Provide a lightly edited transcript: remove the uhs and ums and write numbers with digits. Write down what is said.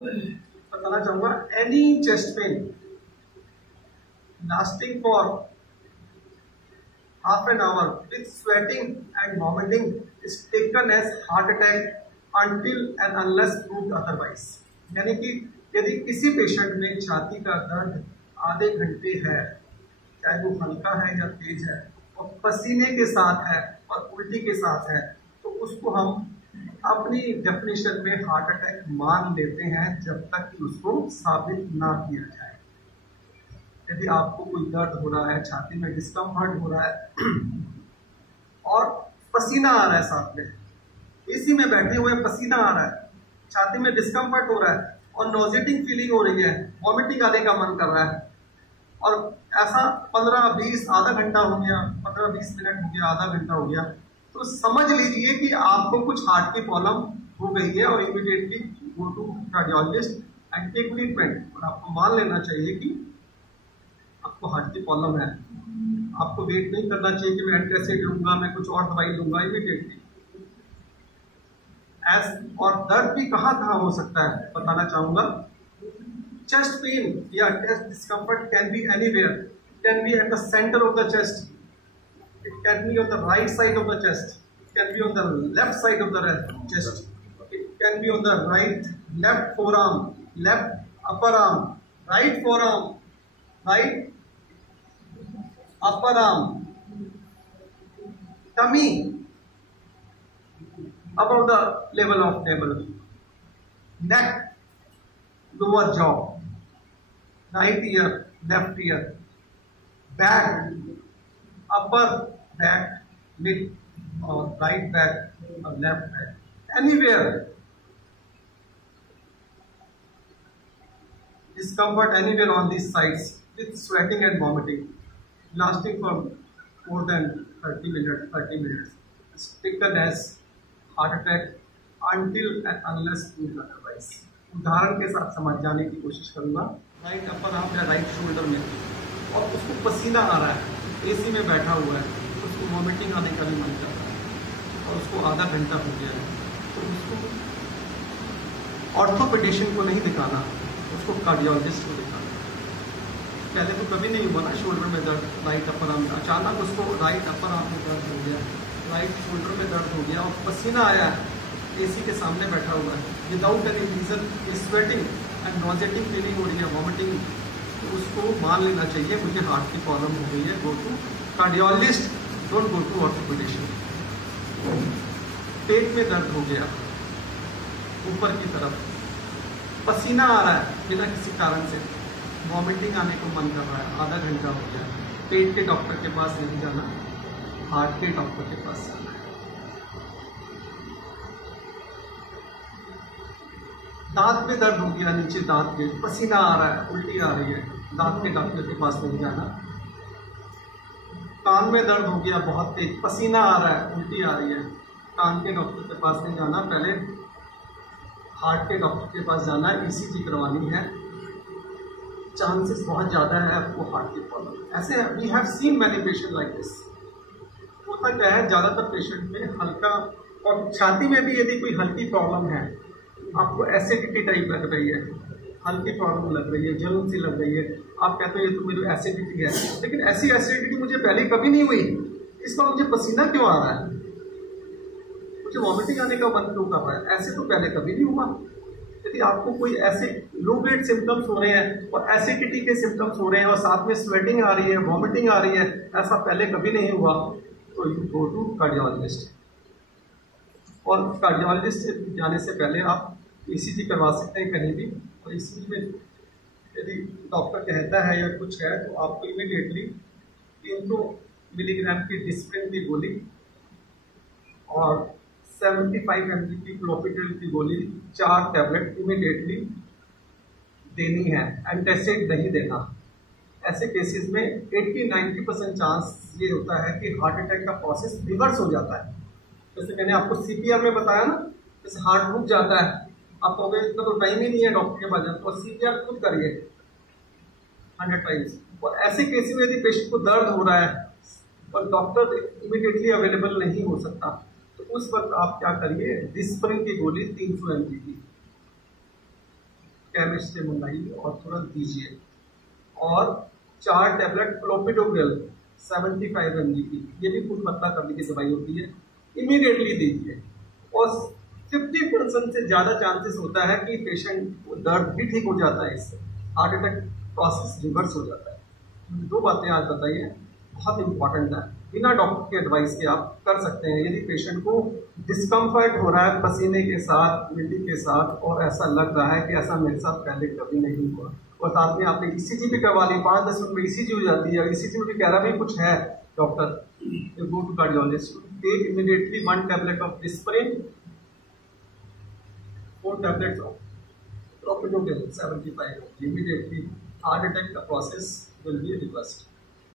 बताना चाहूंगा, any chest pain lasting for half an hour with sweating and vomiting is taken as heart attack until and unless proved otherwise। यानी कि यदि किसी patient में छाती का दर्द आधे घंटे है, चाहे वो हल्का है या तेज है, और पसीने के साथ है और उल्टी के साथ है, तो उसको हम अपनी डेफिनेशन में हार्ट अटैक मान लेते हैं जब तक कि उसको साबित ना किया जाए। यदि आपको कोई दर्द हो रहा है, छाती में डिस्कम्फर्ट हो रहा है और पसीना आ रहा है, साथ में एसी में बैठे हुए पसीना आ रहा है, छाती में डिस्कम्फर्ट हो रहा है और नॉजेटिंग फीलिंग हो रही है, वॉमिटिंग आने का मन कर रहा है, और ऐसा 15-20 आधा घंटा हो गया, 15-20 मिनट हो गया, आधा घंटा हो गया, तो समझ लीजिए कि आपको कुछ हार्ट की प्रॉब्लम हो गई है और immediately go to cardiologist and take treatment. और आपको मान लेना चाहिए कि आपको हार्ट की प्रॉब्लम है। आपको वेट नहीं करना चाहिए कि मैं एंटासिड लूंगा, मैं कुछ और दवाई लूंगा इमीडिएटली। और दर्द भी कहाँ कहाँ हो सकता है बताना चाहूंगा। चेस्ट पेन या chest discomfort can be anywhere. It can be at the centre of the chest, it can be on the right side of the chest, it can be on the left side of the chest, it can be on the left forearm, left upper arm, right forearm, right upper arm, tummy above the level of navel, neck, lower jaw, right ear, left ear, back, upper back, mid or right back or left back, anywhere discomfort anywhere on these sides with sweating and vomiting lasting for more than 30 minutes is taken as heart attack until and unless proved otherwise। उदाहरण के साथ समझ जाने की कोशिश करूंगा। Right upper arm या right shoulder में, और उसको पसीना आ रहा है, एसी में बैठा हुआ है, उसको वॉमिटिंग आने का भी मन कर रहा है और उसको आधा घंटा हो गया है, तो उसको ऑर्थोपेडिशियन को नहीं दिखाना, उसको कार्डियोलॉजिस्ट को दिखाना। पहले तो कभी नहीं हुआ ना शोल्डर में दर्द, राइट अपर आर्म में अचानक उसको राइट अपर आर्म में दर्द हो गया, राइट शोल्डर में दर्द हो गया और पसीना आया है, एसी के सामने बैठा हुआ है, without any reason sweating and nauseating feeling हो रही है, वॉमिटिंग, तो उसको मान लेना चाहिए मुझे हार्ट की प्रॉब्लम हो गई है, go to cardiologist, don't go to orthopedician. पेट में दर्द हो गया ऊपर की तरफ, पसीना आ रहा है बिना किसी कारण से, वॉमिटिंग आने को मन कर रहा है, आधा घंटा हो गया, पेट के डॉक्टर के पास नहीं जाना, हार्ट के डॉक्टर के पास जाना है। दांत में दर्द हो गया, नीचे दांत में पसीना आ रहा है, उल्टी आ रही है, दांत के डॉक्टर के पास नहीं जाना। कान में दर्द हो गया बहुत तेज, पसीना आ रहा है, उल्टी आ रही है, कान के डॉक्टर के पास नहीं जाना, पहले हार्ट के डॉक्टर के पास जाना है, ईसीजी करवानी है, चांसेस बहुत ज़्यादा है आपको हार्ट की प्रॉब्लम। ऐसे we have seen many patient like this. होता क्या है, ज़्यादातर पेशेंट में हल्का, और छाती में भी यदि कोई हल्की प्रॉब्लम है, आपको एसिडिटी टाइप लग रही है, हल्की प्रॉब्लम लग रही है, जलन सी लग रही है, आप कहते हो ये तो मेरी एसिडिटी है, लेकिन ऐसी एसिडिटी मुझे पहले कभी नहीं हुई, इसका मुझे पसीना क्यों आ रहा है, मुझे वॉमिटिंग आने का मन क्यों कर रहा है, ऐसे तो पहले कभी नहीं हुआ। यदि आपको कोई ऐसे लो ग्रेड सिम्टम्स हो रहे हैं और एसिडिटी के सिम्टम्स हो रहे हैं और साथ में स्वेटिंग आ रही है, वॉमिटिंग आ रही है, ऐसा पहले कभी नहीं हुआ, तो यू गो टू कार्डियोलॉजिस्ट। और कार्डियोलॉजिस्ट से जाने से पहले आप ईसीजी करवा सकते हैं कहीं भी, और ईसीजी में यदि डॉक्टर कहता है या कुछ है तो आपको इमीडिएटली 300 मिलीग्राम की डिस्प्रिन की गोली और 75 mg की क्लोपिडेल की गोली 4 टैबलेट इमीडिएटली देनी है, एंटासिड नहीं देना। ऐसे केसेस में 80-90% चांस ये होता है कि हार्ट अटैक का प्रोसेस रिवर्स हो जाता है। जैसे मैंने आपको सीपीआर में बताया ना, जैसे हार्ट रुक जाता है, आप कहोगे इतना तो टाइम ही नहीं है डॉक्टर के पास जाना, और सीपीआर खुद करिए 100 टाइम्स। और ऐसे केस में यदि पेशेंट को दर्द हो रहा है और डॉक्टर इमीडिएटली अवेलेबल नहीं हो सकता, तो उस वक्त आप क्या करिए, डिस्प्रिन की गोली 300 mg की केमिस्ट से मंगाइए और तुरंत दीजिए। और 4 टैबलेट क्लोपिडोग्रेल 75 mg की, ये भी खून पतला करने की दवाई होती है, इमीडिएटली दीजिए। और 50% से ज़्यादा चांसेस होता है कि पेशेंट दर्द भी ठीक हो जाता है, इससे हार्ट अटैक प्रोसेस रिवर्स हो जाता है। 2 बातें आज बताइए, बहुत इंपॉर्टेंट है, बिना डॉक्टर के एडवाइस के आप कर सकते हैं। यदि पेशेंट को डिस्कम्फर्ट हो रहा है पसीने के साथ, मिट्टी के साथ, और ऐसा लग रहा है कि ऐसा मेरे साथ पहले कभी नहीं हुआ, और साथ में आपने ईसीजी भी करवा ली, 5-10 मिनट में ईसीजी हो जाती है, ईसीजी में भी कह रहा भी कुछ है doctor, go to cardiologist, take immediately 1 tablet of Disprin, 4 tablets of clopidogrel 75 mg, immediately heart attack the process will be reversed.